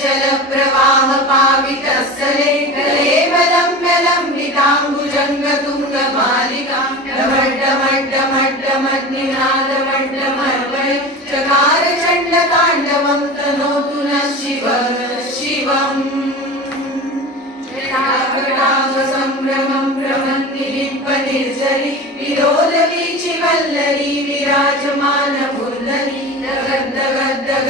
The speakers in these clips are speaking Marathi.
जलप्रवाह पावितस्सलेकलेवलम्बलम्बिताङ्गुजङ्गतुङ्गमालिकां डमड्डमड्डमड्डमग्निनादमड्डमर्वय चकारचण्डताण्डवं तनोतु न शिव शिवम् सम्भ्रमं भ्रमन्ति विम्पनिर्जरि विरोदवीचिवल्लरि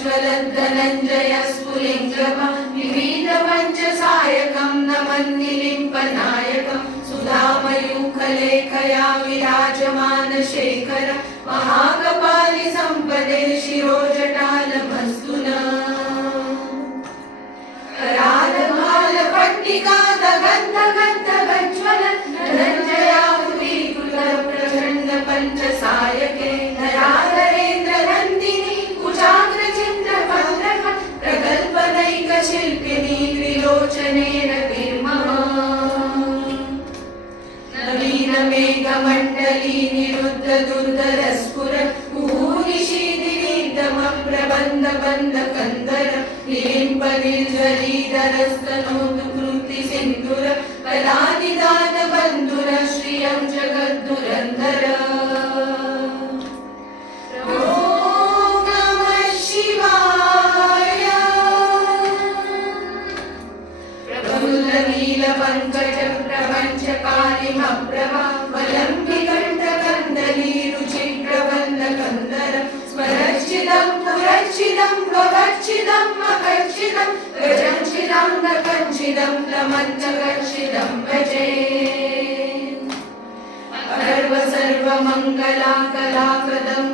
ज्वलद्धनञ्जय स्फुलिङ्गमं विविधपञ्चसायकं नमन्निलिम्बनायकं सुधामयूखलेखया विराजमानशेखर महाकपालि सम्पदे शिरोजटालभस्तुना राधमालपट्टिका दगन्धगन् मुद्रदुर्धरस्फुर मुहुरिशीदिरीतमप्रबन्धबन्धकन्दर नीम्बनिर्जरीधरस्तनोतु कृतिसिन्दुर कलादिदानबन्धुर श्रियं जगद्दुरन्धर प्रपञ्चकालिमप्रभा वलम्बिक रक्षितं न मञ्च रक्षितं भजे अथर्व सर्वमङ्गलाकलाकृतं